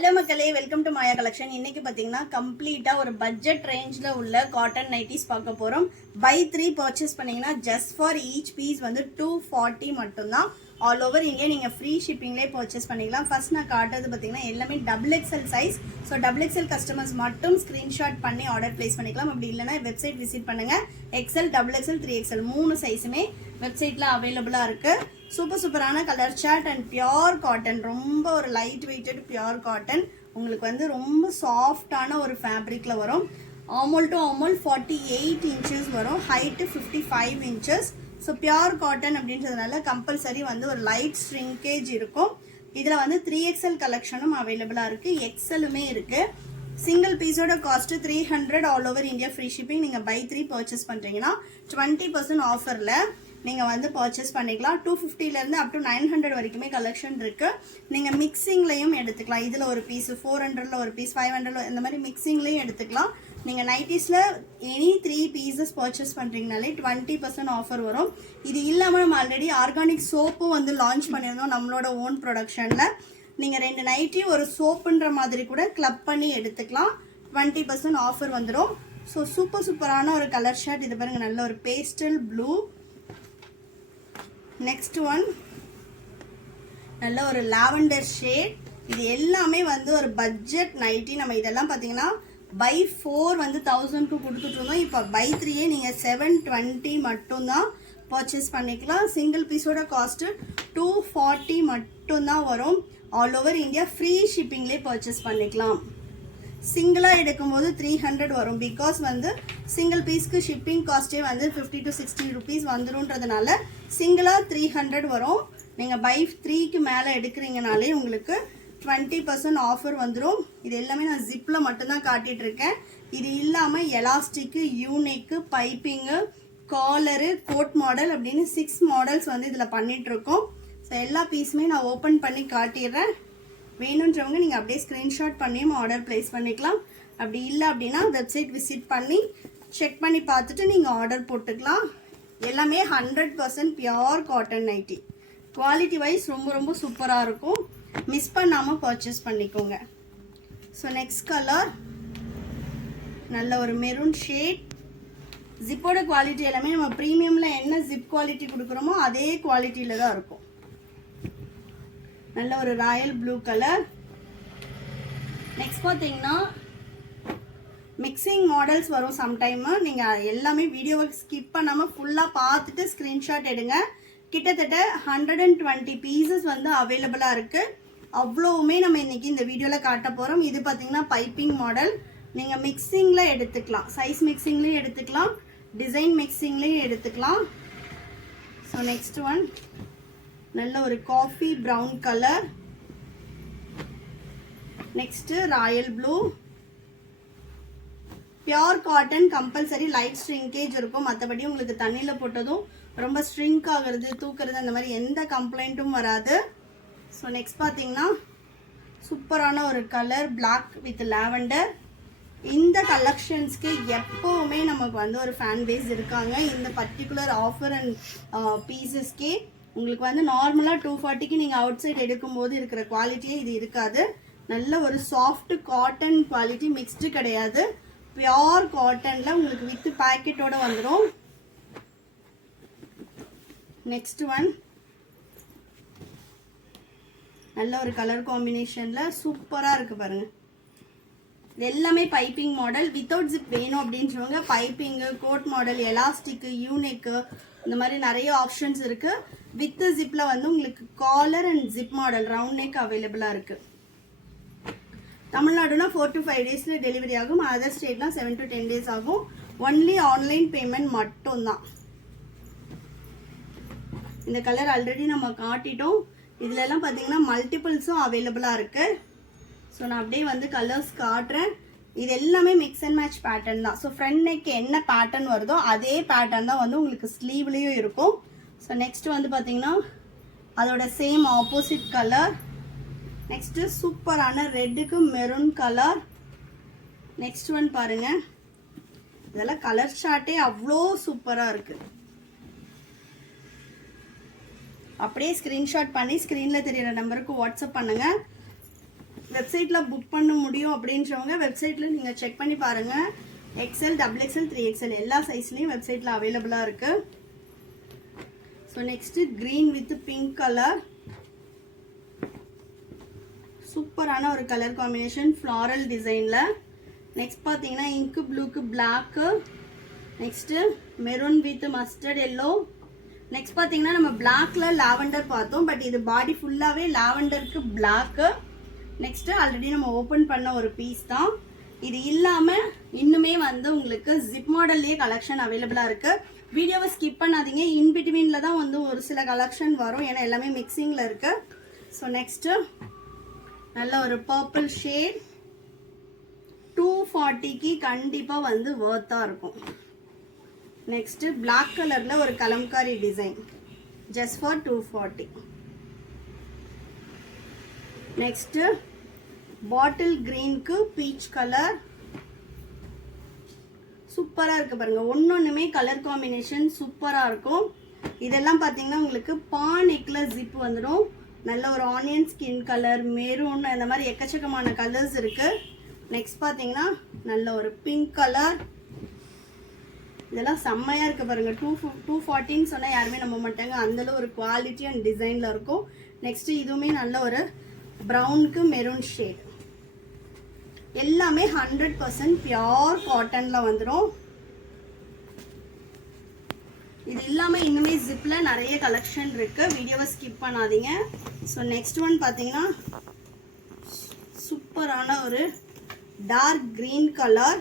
Hello மக்களே, welcome to Maya collection. இன்னைக்கு பார்த்தீங்கன்னா கம்ப்ளீட்டாக ஒரு பட்ஜெட் ரேஞ்சில் உள்ள காட்டன் நைட்டிஸ் பார்க்க போகிறோம். பை 3 பர்ச்சேஸ் பண்ணிங்கன்னா ஜஸ்ட் ஃபார் ஈச் பீஸ் வந்து 240 மட்டும்தான். ஆல் ஓவர் இந்தியா நீங்கள் ஃப்ரீ ஷிப்பிங்லேயே பர்ச்சேஸ் பண்ணிக்கலாம். ஃபர்ஸ்ட் நான் காட்டுறது பார்த்தீங்கன்னா எல்லாமே XXL size. So XXL customers மட்டும் ஸ்க்ரீன்ஷாட் பண்ணி ஆர்டர் பிளேஸ் பண்ணிக்கலாம். அப்படி இல்லைனா வெப்சைட் விசிட் பண்ணுங்கள். XL, XXL, 3XL 3 சைஸுமே வெப்சைட்டில் அவைலபிளாக இருக்குது. சூப்பரான colour chart and pure cotton, ரொம்ப ஒரு லைட் வெயிட்டட் பியோர் காட்டன். உங்களுக்கு வந்து ரொம்ப சாஃப்டான ஒரு ஃபேப்ரிக்கில் வரும். ஆமோல் டு ஆமோல் 48 இன்ச்சஸ் வரும், height 55 inches. So pure cotton அப்படின்றதுனால கம்பல்சரி வந்து ஒரு லைட் ஷ்ரிங்கேஜ் இருக்கும். இதில் வந்து 3XL கலெக்ஷனும் அவைலபிளாக இருக்குது, எக்ஸலுமே இருக்குது. சிங்கிள் பீஸோட cost 300, all over India free shipping. நீங்கள் பை 3 பர்ச்சேஸ் பண்ணுறீங்கன்னா 20% ஆஃபரில் நீங்கள் வந்து பர்ச்சேஸ் பண்ணிக்கலாம். 250லேருந்து அப் டு 900 வரைக்குமே கலெக்ஷன் இருக்குது. நீங்கள் மிக்சிங்லையும் எடுத்துக்கலாம். இதில் ஒரு பீஸ் 400ல் ஒரு பீஸ் 500 இந்த மாதிரி மிக்சிங்லையும் எடுத்துக்கலாம். நீங்கள் நைட்டிஸில் எனி 3 பீசஸ் பர்ச்சேஸ் பண்ணுறீங்கனாலே 20% ஆஃபர் வரும். இது இல்லாமல் நம்ம ஆல்ரெடி ஆர்கானிக் சோப்பும் வந்து லான்ச் பண்ணியிருந்தோம் நம்மளோட ஓன் ப்ரொடக்ஷனில். நீங்கள் 2 நைட்டி ஒரு சோப்புன்ற மாதிரி கூட கிளப் பண்ணி எடுத்துக்கலாம். 20% ஆஃபர் வந்துடும். ஸோ சூப்பரான ஒரு கலர் ஷர்ட். இது பாருங்கள், நல்ல ஒரு பேஸ்டல் ப்ளூ. நெக்ஸ்ட் ஒன் நல்ல ஒரு லாவெண்டர் ஷேட். இது எல்லாமே வந்து ஒரு பட்ஜெட் நைட்டி. நம்ம இதெல்லாம் பார்த்தீங்கன்னா பை 4 வந்து 1000க்கு கொடுத்துட்ருந்தோம். இப்போ பை 3 நீங்கள் 720 மட்டும்தான் பர்ச்சேஸ் பண்ணிக்கலாம். சிங்கிள் பீஸோட காஸ்ட்டு 240 மட்டும்தான் வரும். ஆல் ஓவர் இந்தியா ஃப்ரீ ஷிப்பிங்லேயே பர்ச்சேஸ் பண்ணிக்கலாம். சிங்கிளாக எடுக்கும்போது 300 வரும். பிகாஸ் வந்து சிங்கிள் பீஸ்க்கு ஷிப்பிங் காஸ்ட்டே வந்து 50 to 60 ருபீஸ் வந்துடும்ன்றதுனால சிங்கிளாக 300 வரும். நீங்கள் பை 3க்கு மேலே எடுக்கிறீங்கனாலே உங்களுக்கு 20% ஆஃபர் வந்துடும். இது எல்லாமே நான் ஜிப்பில் மட்டும்தான் காட்டிகிட்ருக்கேன். இது இல்லாமல் elastic, unique, piping, collar, code model அப்படின்னு 6 மாடல்ஸ் வந்து இதில் பண்ணிகிட்ருக்கோம். ஸோ எல்லா பீஸுமே நான் ஓப்பன் பண்ணி காட்டிடுறேன். வேணுன்றவங்க நீங்கள் அப்படியே ஸ்க்ரீன்ஷாட் பண்ணியும் ஆர்டர் ப்ளேஸ் பண்ணிக்கலாம். அப்படி இல்லை அப்படின்னா வெப்சைட் விசிட் பண்ணி செக் பண்ணி பார்த்துட்டு நீங்கள் ஆர்டர் போட்டுக்கலாம். எல்லாமே 100% pure cotton nighty. Quality wise ரொம்ப சூப்பராக இருக்கும். மிஸ் பண்ணாமல் பர்ச்சேஸ் பண்ணிக்கோங்க. ஸோ நெக்ஸ்ட் கலர் நல்ல ஒரு மெரூன் ஷேட். ஜிப்போட குவாலிட்டி எல்லாமே நம்ம ப்ரீமியமில் என்ன ஜிப் குவாலிட்டி கொடுக்குறோமோ அதே குவாலிட்டியில் தான் இருக்கும். நல்ல ஒரு ராயல் ப்ளூ கலர். நெக்ஸ்ட் பார்த்தீங்கன்னா மிக்சிங் மாடல்ஸ் வரும் சம்டைமு. நீங்கள் எல்லாமே வீடியோவை ஸ்கிப் பண்ணாமல் ஃபுல்லாக பார்த்துட்டு ஸ்க்ரீன்ஷாட் எடுங்க. கிட்டத்தட்ட 120 பீசஸ் வந்து அவைலபிளாக இருக்குது. அவ்வளோவுமே நம்ம இன்றைக்கி இந்த வீடியோவில் காட்ட போகிறோம். இது பார்த்தீங்கன்னா பைப்பிங் மாடல். நீங்கள் மிக்சிங்கில் எடுத்துக்கலாம், சைஸ் மிக்சிங்லேயும் எடுத்துக்கலாம், டிசைன் மிக்சிங்லேயும் எடுத்துக்கலாம். ஸோ நெக்ஸ்ட் ஒன் நல்ல ஒரு coffee brown colour. Next Royal blue. Pure cotton, compulsory light shrinkage இருக்கும். மற்றபடி உங்களுக்கு தண்ணியில் போட்டதும் ரொம்ப ஸ்ட்ரிங்க் ஆகுறது, தூக்குறது அந்த மாதிரி எந்த கம்ப்ளைண்ட்டும் வராது. ஸோ நெக்ஸ்ட் பார்த்தீங்கன்னா சூப்பரான ஒரு கலர் பிளாக் வித் லாவெண்டர். இந்த கலெக்ஷன்ஸ்க்கு எப்போவுமே நமக்கு வந்து ஒரு ஃபேன் பேஸ் இருக்காங்க. இந்த பர்டிகுலர் ஆஃபர் அண்ட் பீசஸ்க்கே உங்களுக்கு வந்து நார்மலாக 240க்கு நீங்கள் அவுட் சைட் எடுக்கும்போது இருக்கிற குவாலிட்டியே இது இருக்காது. நல்ல ஒரு சாஃப்ட் காட்டன் குவாலிட்டி, மிக்ஸ்டு கிடையாது. பியோர் காட்டனில் உங்களுக்கு வித் பேக்கெட்டோட வந்துடும். நெக்ஸ்ட் ஒன் நல்ல ஒரு கலர் காம்பினேஷனில் சூப்பராக இருக்குது பாருங்கள். இது எல்லாமே பைப்பிங் மாடல். வித்தவுட் ஜிப் வேணும் அப்படின்றவங்க piping, coat model, elastic, unique இந்த மாதிரி நிறைய ஆப்ஷன்ஸ் இருக்குது. வித் ஜிப்பில் வந்து உங்களுக்கு collar and zip model round neck அவைலபிளாக இருக்குது. தமிழ்நாடுனா 4 to 5 டேஸில் டெலிவரி ஆகும். அதர் ஸ்டேட்லாம் 7 to 10 டேஸ் ஆகும். ஒன்லி ஆன்லைன் பேமெண்ட் மட்டும்தான். இந்த கலர் ஆல்ரெடி நம்ம காட்டிட்டோம். இதுலலாம் பார்த்தீங்கன்னா மல்டிபிள்ஸும் அவைலபிளாக இருக்குது. ஸோ நான் அப்படியே வந்து கலர்ஸ் காட்டுறேன். இது எல்லாமே மிக்ஸ் அண்ட் மேட்ச் பேட்டர்ன் தான். ஸோ ஃப்ரண்ட் நெக் என்ன பேட்டர்ன் வருதோ அதே பேட்டர்ன் தான் வந்து உங்களுக்கு ஸ்லீவ்லேயும் இருக்கும். ஸோ நெக்ஸ்ட் வந்து பார்த்தீங்கன்னா அதோட சேம் ஆப்போசிட் கலர். நெக்ஸ்ட்டு சூப்பரான ரெட்டுக்கு மெரூன் கலர். நெக்ஸ்ட் ஒன் பாருங்கள், இதெல்லாம் கலர் ஷார்ட்டே அவ்வளோ சூப்பராக இருக்குது. அப்படியே ஸ்க்ரீன்ஷாட் பண்ணி ஸ்க்ரீனில் தெரியிற நம்பருக்கு வாட்ஸ்அப் பண்ணுங்கள். வெப்சைட்டில் புக் பண்ண முடியும் அப்படின்றவங்க வெப்சைட்டில் நீங்கள் செக் பண்ணி பாருங்கள். XL, XXL, 3XL எல்லா சைஸ்லேயும் வெப்சைட்டில் அவைலபிளாக இருக்குது. So next green with pink colour, சூப்பரான ஒரு கலர் காம்பினேஷன் ஃப்ளாரல் டிசைனில். நெக்ஸ்ட் பார்த்தீங்கன்னா இங்கு ப்ளூக்கு black, next maroon with mustard yellow. Next பார்த்தீங்கன்னா நம்ம பிளாக்ல லாவெண்டர் பார்த்தோம், பட் இது பாடி ஃபுல்லாகவே லாவெண்டருக்கு பிளாக்கு. நெக்ஸ்ட்டு ஆல்ரெடி நம்ம ஓப்பன் பண்ண ஒரு பீஸ் தான். இது இல்லாமல் இன்னுமே வந்து உங்களுக்கு ஜிப் மாடல்லையே கலெக்ஷன் அவைலபிளாக இருக்குது. வீடியோவை ஸ்கிப் பண்ணாதீங்க, இன்பிட்வீனில் தான் வந்து ஒரு சில கலெக்ஷன் வரும், ஏன்னா எல்லாமே மிக்சிங்கில் இருக்குது. ஸோ நெக்ஸ்ட்டு நல்ல ஒரு பர்பிள் ஷேட் 240க்கு கண்டிப்பாக வந்து வர்த்தாக இருக்கும். நெக்ஸ்ட்டு பிளாக் கலரில் ஒரு kalamkari design just for 240. Next bottle கிரீனுக்கு பீச் கலர், சூப்பராக இருக்குது பாருங்கள். ஒன்னொன்றுமே கலர் காம்பினேஷன் சூப்பராக இருக்கும். இதெல்லாம் பார்த்தீங்கன்னா உங்களுக்கு பானெக்கில் ஜிப் வந்துடும். நல்ல ஒரு ஆனியன் ஸ்கின் கலர், மெரூன், அந்த மாதிரி எக்கச்சக்கமான கலர்ஸ் இருக்குது. நெக்ஸ்ட் பார்த்தீங்கன்னா நல்ல ஒரு பிங்க் கலர், இதெல்லாம் செம்மையாக இருக்குது பாருங்கள். 240ன்னு சொன்னால் யாருமே நம்ப மாட்டாங்க, அந்தளவு ஒரு குவாலிட்டி அண்ட் டிசைனில் இருக்கும். நெக்ஸ்ட்டு இதுவுமே நல்ல ஒரு ப்ரௌனுக்கு மெரூன் ஷேட், எல்லாமே 100% பியோர் காட்டனில் வந்துடும். இது இல்லாமல் இன்னுமே ஜிப்பில் நிறைய கலெக்ஷன் இருக்குது, வீடியோவை ஸ்கிப் பண்ணாதீங்க. ஸோ நெக்ஸ்ட் ஒன் பார்த்தீங்கன்னா சூப்பரான ஒரு டார்க் க்ரீன் கலர்.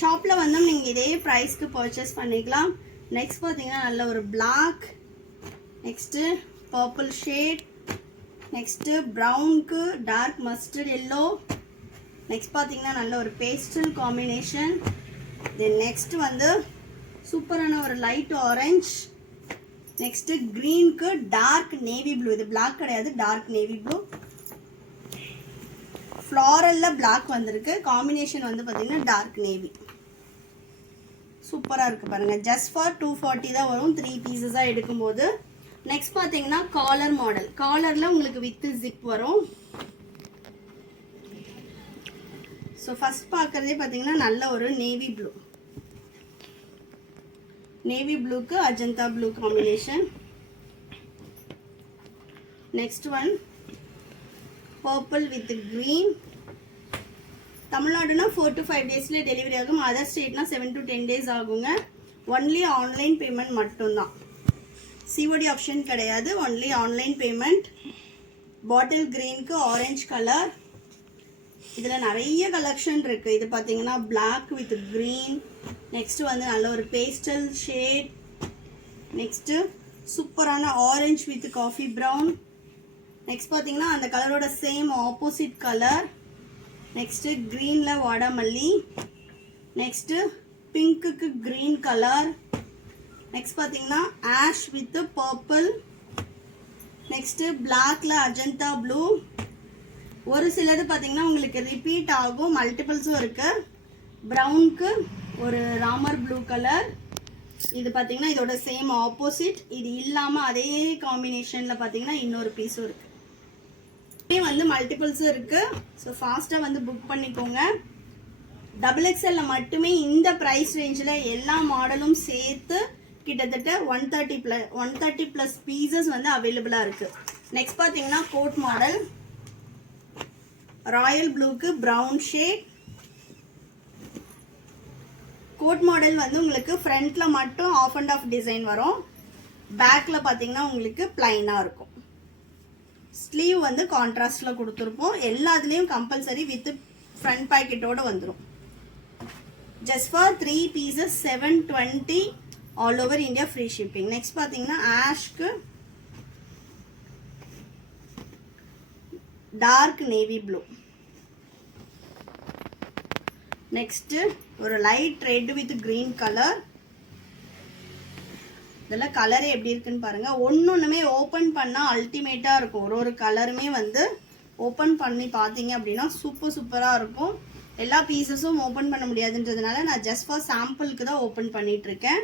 ஷாப்பில் வந்து நீங்கள் இதே ப்ரைஸ்க்கு பர்ச்சேஸ் பண்ணிக்கலாம். நெக்ஸ்ட் பார்த்தீங்கன்னா நல்ல ஒரு black, next purple shade, next ப்ரௌனுக்கு டார்க் மஸ்டர்ட் எல்லோ, நெக்ஸ்ட் பார்த்தீங்கன்னா நல்ல ஒரு பேஸ்டல் காம்பினேஷன். தென் நெக்ஸ்ட் வந்து சூப்பரான ஒரு லைட் ஆரஞ்ச், நெக்ஸ்ட்டு க்ரீனுக்கு டார்க் நேவி ப்ளூ, இது பிளாக் கிடையாது, டார்க் நேவி ப்ளூ. ஃப்ளாரலில் பிளாக் வந்திருக்கு, காம்பினேஷன் வந்து பார்த்தீங்கன்னா டார்க் நேவி. சூப்பராக இருக்குது பாருங்கள். ஜஸ்ட் ஃபார் 240 தான் வரும் 3 பீசஸாக எடுக்கும்போது. நெக்ஸ்ட் பார்த்தீங்கன்னா காலர் மாடல், காலரில் உங்களுக்கு வித்து ஜிப் வரும். ஸோ ஃபஸ்ட் பார்க்குறதே பார்த்தீங்கன்னா நல்ல ஒரு நேவி ப்ளூ, நேவி ப்ளூக்கு Ajanta blue combination. Next one purple with green. தமிழ்நாடுனா 4 to 5 டேஸில் டெலிவரி ஆகும், அதர் ஸ்டேட்னா 7 to 10 days ஆகுங்க. ஒன்லி ஆன்லைன் பேமெண்ட் மட்டும்தான், சிஓடி ஆப்ஷன் கிடையாது, ஒன்லி ஆன்லைன் பேமெண்ட். பாட்டில் க்ரீனுக்கு ஆரஞ்ச் கலர், இதில் நிறைய கலெக்ஷன் இருக்குது. இது பார்த்தீங்கன்னா பிளாக் வித் க்ரீன், நெக்ஸ்ட்டு வந்து நல்ல ஒரு பேஸ்டல் ஷேட், நெக்ஸ்ட்டு சூப்பரான orange with coffee brown, next பார்த்தீங்கன்னா அந்த கலரோட சேம் ஆப்போசிட் கலர், நெக்ஸ்ட்டு க்ரீனில் வாடாமல்லி, நெக்ஸ்ட்டு பிங்க்குக்கு க்ரீன் கலர், நெக்ஸ்ட் பார்த்தீங்கன்னா ஆஷ் வித் பர்பிள், நெக்ஸ்ட்டு பிளாக்ல அஜந்தா ப்ளூ. ஒரு சிலது பார்த்தீங்கன்னா உங்களுக்கு ரிப்பீட் ஆகும், மல்டிபிள்ஸும் இருக்குது. ப்ரௌனுக்கு ஒரு ராமர் ப்ளூ கலர், இது பார்த்தீங்கன்னா இதோட சேம் ஆப்போசிட். இது இல்லாமல் அதே காம்பினேஷனில் பார்த்தீங்கன்னா இன்னொரு பீஸும் இருக்குது, இதே வந்து மல்டிபிள்ஸும் இருக்குது. ஸோ ஃபாஸ்ட்டாக வந்து புக் பண்ணிக்கோங்க. XXL மட்டுமே இந்த ப்ரைஸ் ரேஞ்சில் எல்லா மாடலும் சேர்த்து கிட்டத்தட்ட 130+ பீசஸ் வந்து அவைலபிளாக இருக்குது. நெக்ஸ்ட் பார்த்தீங்கன்னா கோட் மாடல், ராயல் ப்ளூக்கு ப்ரௌன் ஷேட். கோட் மாடல் வந்து உங்களுக்கு ஃப்ரண்ட்டில் மட்டும் ஆஃப் அண்ட் ஆஃப் டிசைன் வரும், பேக்கில் பார்த்தீங்கன்னா உங்களுக்கு பிளைனாக இருக்கும். ஸ்லீவ் வந்து கான்ட்ராஸ்டில் கொடுத்துருப்போம், எல்லாத்துலேயும் கம்பல்சரி வித் ஃப்ரண்ட் பாக்கெட்டோடு வந்துடும். Just for 3 pieces 720 all over India free shipping. Next பார்த்தீங்கன்னா ஆஷ்க்கு டார்க் நேவி ப்ளூ, நெக்ஸ்ட்டு ஒரு light red with green colour. இதெல்லாம் கலரே எப்படி இருக்குன்னு பாருங்கள். ஒன்றுமே ஓப்பன் பண்ணால் அல்டிமேட்டாக இருக்கும், ஒரு கலருமே வந்து ஓப்பன் பண்ணி பார்த்தீங்க அப்படின்னா சூப்பராக இருக்கும். எல்லா பீசஸும் ஓப்பன் பண்ண முடியாதுன்றதுனால நான் ஜஸ்ட் ஃபார் சாம்பிளுக்கு தான் ஓப்பன் பண்ணிகிட்ருக்கேன்.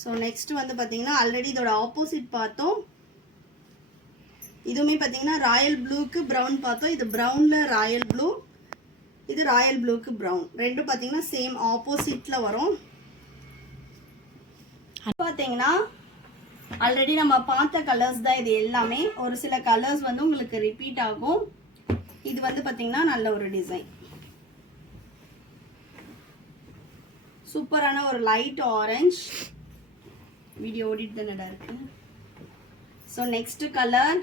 ஸோ நெக்ஸ்ட் வந்து பார்த்தீங்கன்னா ஆல்ரெடி இதோட ஆப்போசிட் பார்த்தோம், இதுவுமே பார்த்தீங்கன்னா ராயல் ப்ளூக்கு ப்ரௌன் பார்த்தோம். இது ப்ரௌனில் ராயல் ப்ளூ, இது ராயல் ப்ளூக்கு ப்ரௌன். ரெண்டும் பார்த்தீங்கன்னா சேம் ஆப்போசிட்டில் வரும். பார்த்தீங்கன்னா ஆல்ரெடி நம்ம பார்த்த கலர்ஸ் தான் இது எல்லாமே. ஒரு சில கலர்ஸ் வந்து உங்களுக்கு ரிப்பீட் ஆகும். இது வந்து பார்த்தீங்கன்னா நல்ல ஒரு டிசைன், சூப்பரான ஒரு லைட் ஆரஞ்ச். வீடியோ ஓடிட்டு தானடா இருக்கு. ஸோ நெக்ஸ்ட் கலர்,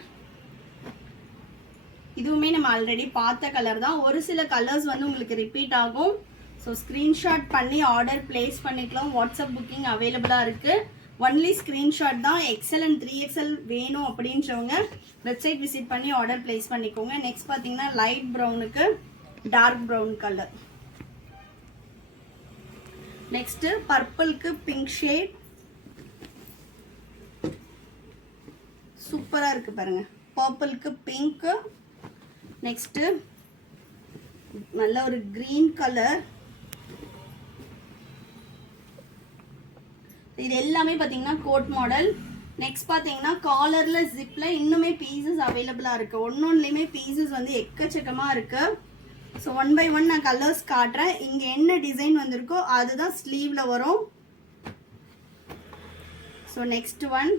இதுவுமே நம்ம ஆல்ரெடி பார்த்த கலர் தான். ஒரு சில கலர்ஸ் வந்து உங்களுக்கு ரிப்பீட் ஆகும். ஸோ ஸ்க்ரீன்ஷாட் பண்ணி ஆர்டர் பிளேஸ் பண்ணிக்கலாம். வாட்ஸ்அப் புக்கிங் அவைலபிளாக இருக்குது. ஒன்லி ஸ்க்ரீன்ஷாட் தான். XL and 3XL வேணும் அப்படின்றவங்க வெப்சைட் விசிட் பண்ணி ஆர்டர் பிளேஸ் பண்ணிக்கோங்க. நெக்ஸ்ட் பார்த்தீங்கன்னா லைட் ப்ரௌனுக்கு டார்க் ப்ரௌன் கலர். நெக்ஸ்ட் பர்பிள்க்கு பிங்க் ஷேட், சூப்பராக இருக்கு பாருங்க. பர்பிள்க்கு பிங்க். நெக்ஸ்ட் நல்ல ஒரு கிரீன் கலர். இது எல்லாமே பார்த்தீங்கன்னா கோட் மாடல். நெக்ஸ்ட் பார்த்தீங்கன்னா காலர்ல ஜிப்ல இன்னுமே பீசஸ் அவைலபிளா இருக்கு. ஒன்னொன்னுலையுமே பீசஸ் வந்து எக்கச்சக்கமா இருக்கு. ஸோ 1 by 1 நான் கலர்ஸ் காட்டுறேன். இங்க என்ன டிசைன் வந்திருக்கோ அதுதான் ஸ்லீவ்ல வரும். ஸோ நெக்ஸ்ட் ஒன்,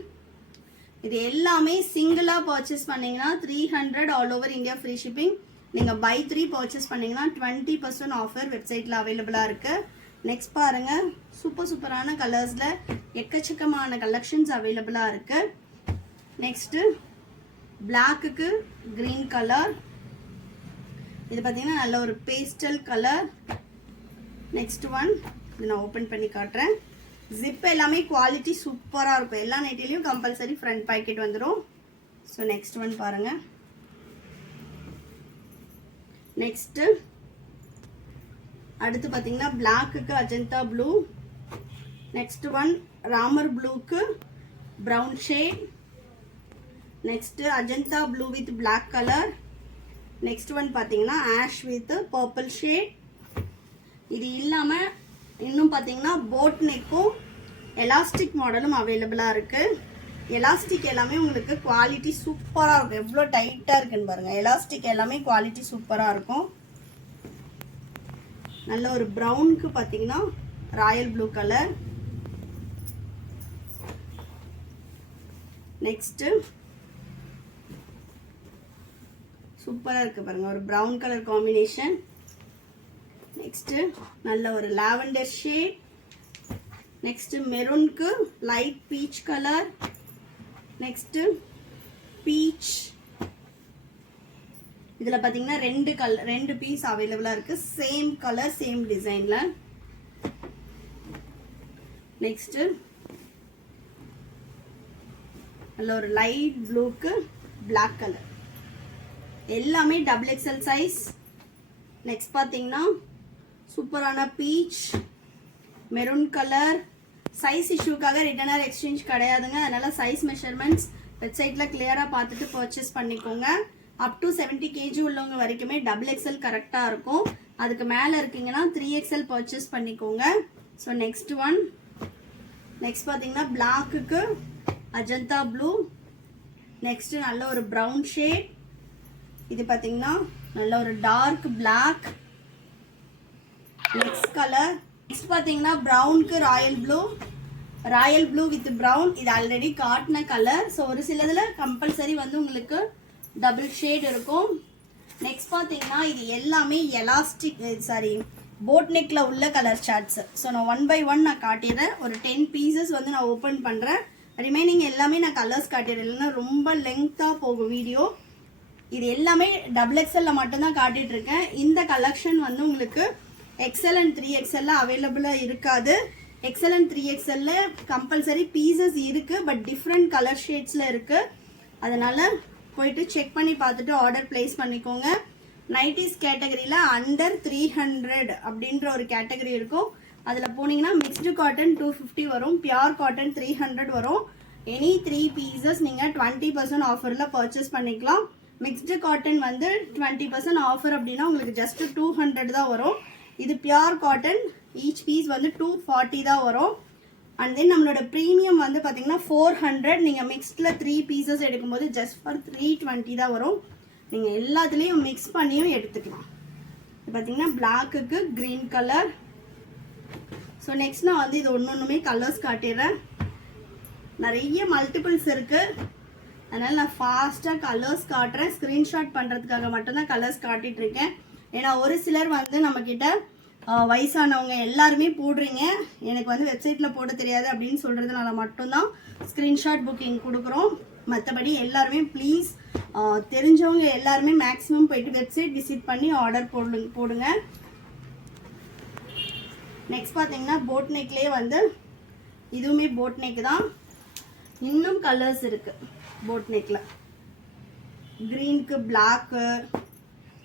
இது எல்லாமே சிங்கிளா பர்ச்சேஸ் பண்ணீங்கன்னா 300 all over India free shipping. நீங்க பை 3 பர்ச்சேஸ் பண்ணீங்கன்னா 20% ஆஃபர் வெப்சைட்ல அவைலபிளா இருக்கு. நெக்ஸ்ட் பாருங்க, சூப்பரான கலர்ஸ்ல எக்கச்சக்கமான கலெக்ஷன்ஸ் அவைலபிளா இருக்கு. நெக்ஸ்ட் பிளாக்குக்கு கிரீன் கலர். இது பார்த்தீங்கன்னா நல்ல ஒரு பேஸ்டல் கலர். நெக்ஸ்ட் ஒன், இது நான் ஓப்பன் பண்ணி காட்டுறேன். ஜிப் எல்லாமே குவாலிட்டி சூப்பராக இருக்கும். எல்லா நைட்டிலையும் கம்பல்சரி ஃப்ரண்ட் பாக்கெட் வந்துடும். ஸோ நெக்ஸ்ட் ஒன் பாருங்க. நெக்ஸ்ட் அடுத்து பார்த்தீங்கன்னா பிளாக்குக்கு Ajanta blue. Next one Ramar ப்ளூக்கு brown shade. Next Ajanta blue with black colour. Next one பார்த்தீங்கன்னா ஆஷ் வித் பர்பிள் ஷேட். இது இல்லாமல் இன்னும் பார்த்தீங்கன்னா போட் நெக்கும் எலாஸ்டிக் மாடலும் அவைலபிளாக இருக்கு. எலாஸ்டிக் எல்லாமே உங்களுக்கு குவாலிட்டி சூப்பராக இருக்கும். எவ்வளோ டைட்டாக இருக்குன்னு பாருங்க. எலாஸ்டிக் எல்லாமே குவாலிட்டி சூப்பராக இருக்கும். நல்ல ஒரு ப்ரௌனுக்கு பார்த்தீங்கன்னா ராயல் ப்ளூ கலர். நெக்ஸ்ட் சூப்பராக இருக்கு பாருங்க, ஒரு ப்ரௌன் கலர் காம்பினேஷன். நெக்ஸ்ட் நல்ல ஒரு லாவெண்டர் ஷேட். நெக்ஸ்ட் மெரூனுக்கு light peach colour. Next peach. இதுல பாத்தீங்கன்னா ரெண்டு பீஸ் அவைலபிளா இருக்கு. சேம் கலர் சேம் டிசைன்ல. நெக்ஸ்ட் நல்ல ஒரு லைட் ப்ளூக்கு பிளாக் கலர். எல்லாமே XXL சைஸ். நெக்ஸ்ட் பாத்தீங்கன்னா சூப்பரான பீச் மெரூன் கலர். சைஸ் இஷ்யூக்காக ரிட்டர்ன் ஆர் எக்ஸ்சேஞ்ச் கிடையாதுங்க. அதனால சைஸ் மெஷர்மெண்ட்ஸ் வெப்சைட்ல கிளியரா பார்த்துட்டு பர்ச்சேஸ் பண்ணிக்கோங்க. அப் டு 70 kg உள்ளவங்க வரைக்குமே XXL கரெக்டாக இருக்கும். அதுக்கு மேலே இருக்கீங்கன்னா 3XL பர்ச்சேஸ் பண்ணிக்கோங்க. ஸோ நெக்ஸ்ட் ஒன், நெக்ஸ்ட் பார்த்தீங்கன்னா பிளாக்குக்கு அஜந்தா ப்ளூ. நெக்ஸ்ட் நல்ல ஒரு ப்ரௌன் ஷேட். இது பார்த்தீங்கன்னா நல்ல ஒரு dark black. Next colour. Next பார்த்தீங்கன்னா ப்ரௌனுக்கு ராயல் ப்ளூ வித் ப்ரௌன். இது ஆல்ரெடி காட்டின கலர். ஸோ ஒரு சிலதுல கம்பல்சரி வந்து உங்களுக்கு டபுள் ஷேட் இருக்கும். நெக்ஸ்ட் பார்த்தீங்கன்னா இது எல்லாமே எலாஸ்டிக் போட் நெக்ல உள்ள கலர் சார்ட்ஸ். ஸோ நான் 1 by 1 நான் காட்டிடுறேன். ஒரு 10 பீசஸ் வந்து நான் ஓப்பன் பண்ணுறேன். ரிமைனிங் எல்லாமே நான் கலர்ஸ் காட்டிடுறேன், இல்லைன்னா ரொம்ப லெங்க்த்தாக போகும் வீடியோ. இது எல்லாமே XXL மட்டும்தான் காட்டிட்டு இருக்கேன். இந்த கலெக்ஷன் வந்து உங்களுக்கு XL and 3XL அவைலபிளாக இருக்காது. XL and 3XL compulsory pieces இருக்கு, பட் டிஃப்ரெண்ட் கலர் ஷேட்ஸ்ல இருக்கு. அதனால போயிட்டு செக் பண்ணி பார்த்துட்டு ஆர்டர் பிளேஸ் பண்ணிக்கோங்க. நைட்டிஸ் கேட்டகரியில் அண்டர் 300 அப்படின்ற ஒரு கேட்டகரி இருக்கும். அதில் போனீங்கன்னா மிக்ஸ்டு காட்டன் 250 வரும், பியூர் காட்டன் 300 வரும். எனி 3 பீசஸ் நீங்கள் 20% ஆஃபரில் பர்ச்சேஸ் பண்ணிக்கலாம். மிக்ஸ்டு காட்டன் வந்து 20% ஆஃபர் அப்படின்னா உங்களுக்கு ஜஸ்ட் 200 தான் வரும். இது பியூர் காட்டன், ஈச் பீஸ் வந்து 240 தான் வரும். அண்ட் தென் நம்மளோட ப்ரீமியம் வந்து பார்த்தீங்கன்னா 400. நீங்கள் மிக்ஸ்டில் 3 பீசஸ் எடுக்கும்போது ஜஸ்ட் ஃபார் 320 தான் வரும். நீங்கள் எல்லாத்துலேயும் மிக்ஸ் பண்ணியும் எடுத்துக்கலாம். இது பார்த்தீங்கன்னா பிளாக்குக்கு க்ரீன் கலர். ஸோ நெக்ஸ்ட் நான் வந்து இது ஒன்றுமே கலர்ஸ் காட்டிடுறேன். நிறைய மல்டிபிள்ஸ் இருக்குது, அதனால் நான் ஃபாஸ்ட்டாக கலர்ஸ் காட்டுறேன். ஸ்க்ரீன்ஷாட் பண்ணுறதுக்காக மட்டும்தான் கலர்ஸ் காட்டிகிட்டு இருக்கேன். ஏன்னா ஒரு சிலர் வந்து நம்மக்கிட்ட வயசானவங்க எல்லாருமே போடுறீங்க, எனக்கு வந்து வெப்சைட்டில் போட தெரியாது அப்படின்னு சொல்கிறதுனால மட்டும்தான் ஸ்க்ரீன்ஷாட் புக்கிங் கொடுக்குறோம். மற்றபடி எல்லாருமே ப்ளீஸ் தெரிஞ்சவங்க எல்லாருமே மேக்ஸிமம் போயிட்டு வெப்சைட் விசிட் பண்ணி ஆர்டர் போடுங்க. நெக்ஸ்ட் பார்த்தீங்கன்னா போட் நெக்லேயே வந்து இதுவுமே போட் நெக் தான். இன்னும் கலர்ஸ் இருக்குது போட் நெக்கில். க்ரீனுக்கு பிளாக்கு,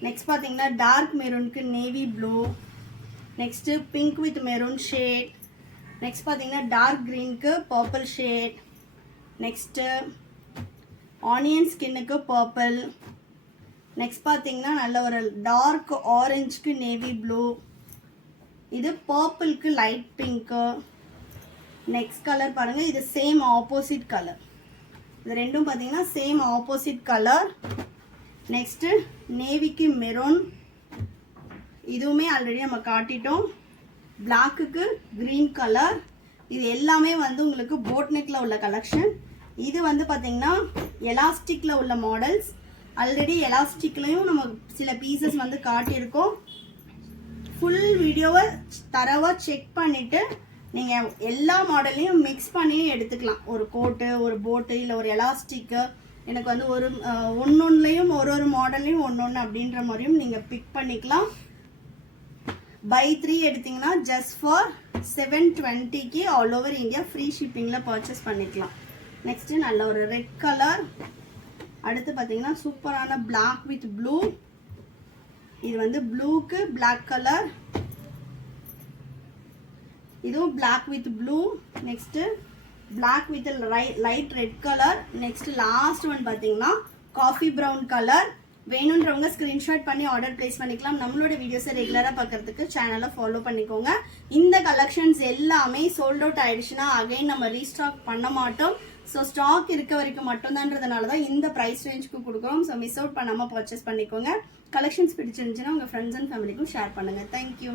நெக்ஸ்ட் பார்த்தீங்கன்னா டார்க் மெரூனுக்கு navy blue, next pink with maroon shade, next பார்த்தீங்கன்னா டார்க் க்ரீனுக்கு பர்பிள் ஷேட், நெக்ஸ்ட்டு ஆனியன் ஸ்கின்னுக்கு பர்பிள், நெக்ஸ்ட் பார்த்தீங்கன்னா நல்ல ஒரு டார்க் ஆரஞ்சுக்கு நேவி ப்ளூ, இது பர்பிள்க்கு லைட் பிங்க்கு. நெக்ஸ்ட் கலர் பாருங்கள், இது சேம் ஆப்போசிட் கலர். இது ரெண்டும் பார்த்தீங்கன்னா சேம் ஆப்போசிட் கலர். நெக்ஸ்ட்டு நேவிக்கு மெரூன், இதுவுமே ஆல்ரெடி நம்ம காட்டிட்டோம். பிளாக்குக்கு க்ரீன் கலர். இது எல்லாமே வந்து உங்களுக்கு போட் நெக்கில் உள்ள கலெக்ஷன். இது வந்து பார்த்தீங்கன்னா எலாஸ்டிக்கில் உள்ள மாடல்ஸ். ஆல்ரெடி எலாஸ்டிக்லேயும் நம்ம சில பீசஸ் வந்து காட்டியிருக்கோம். ஃபுல் வீடியோவை தரவாக செக் பண்ணிவிட்டு நீங்கள் எல்லா மாடல்லையும் மிக்ஸ் பண்ணி எடுத்துக்கலாம். ஒரு கோட்டு, ஒரு போட்டு, இல்லை ஒரு எலாஸ்டிக்கு. எனக்கு வந்து ஒரு ஒன்னொன்னுலையும் ஒரு மாடல்லையும் ஒன்று அப்படின்ற மாதிரியும் நீங்கள் பிக் பண்ணிக்கலாம். பை 3 எடுத்தீங்கன்னா ஜஸ்ட் ஃபார் 720க்கு ஆல் ஓவர் இந்தியா ஃப்ரீ ஷிப்பிங்கில் பர்ச்சேஸ் பண்ணிக்கலாம். நெக்ஸ்ட்டு நல்ல ஒரு ரெட் கலர். அடுத்து பார்த்தீங்கன்னா சூப்பரான பிளாக் வித் ப்ளூ. இது வந்து ப்ளூக்கு பிளாக் கலர், இதுவும் black with blue. Next black with light red colour. Next last one பார்த்தீங்கன்னா காஃபி ப்ரௌன் கலர். வேணுன்றவங்க ஸ்க்ரீன்ஷாட் பண்ணி ஆர்டர் பிளேஸ் பண்ணிக்கலாம். நம்மளோட வீடியோஸை ரெகுலராக பார்க்கறதுக்கு சேனலை ஃபாலோ பண்ணிக்கோங்க. இந்த கலெக்ஷன்ஸ் எல்லாமே சோல்ட் அவுட் ஆயிடுச்சுன்னா அகைன் நம்ம ரீஸ்டாக் பண்ண மாட்டோம். ஸோ ஸ்டாக் இருக்க வரைக்கும் மட்டும்தான்றதுனால தான் இந்த ப்ரைஸ் ரேஞ்சுக்கு கொடுக்குறோம். ஸோ மிஸ் அவுட் பண்ணாமல் பர்ச்சேஸ் பண்ணிக்கோங்க. கலெக்ஷன்ஸ் பிடிச்சிருந்துச்சுன்னா உங்கள் ஃப்ரெண்ட்ஸ் அண்ட் ஃபேமிலிக்கும் ஷேர் பண்ணுங்கள். தேங்க்யூ.